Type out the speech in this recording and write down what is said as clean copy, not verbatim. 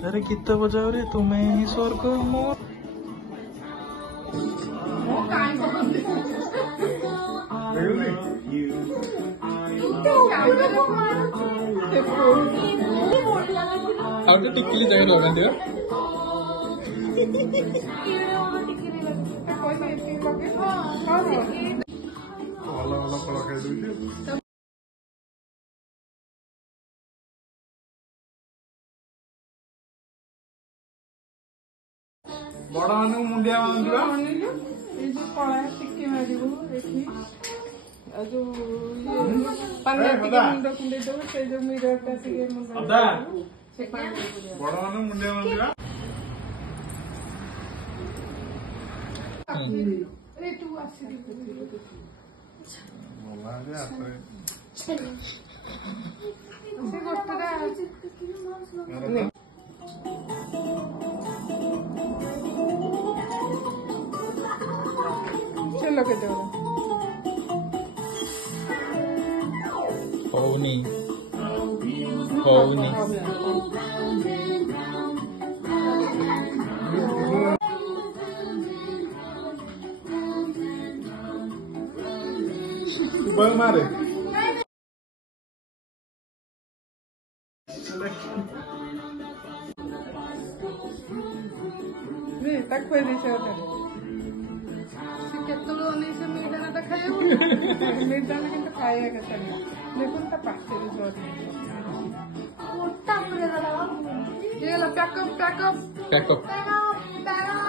अरे गीत बजाओ रे तुम्हें ही स्वर्ग मोर टिक्की जाएगा बड़ मान मुंडिया कला टिके मारू जो मुंड कुंडे दब से जो मिरर बड़ मान मुंडिया तू चलो के दो होनी होनी बल मारे तक कोई नहीं चाहता मिर्दाना किंतु खाएगा देखो पाखे पैकअप पैकअप पैकअप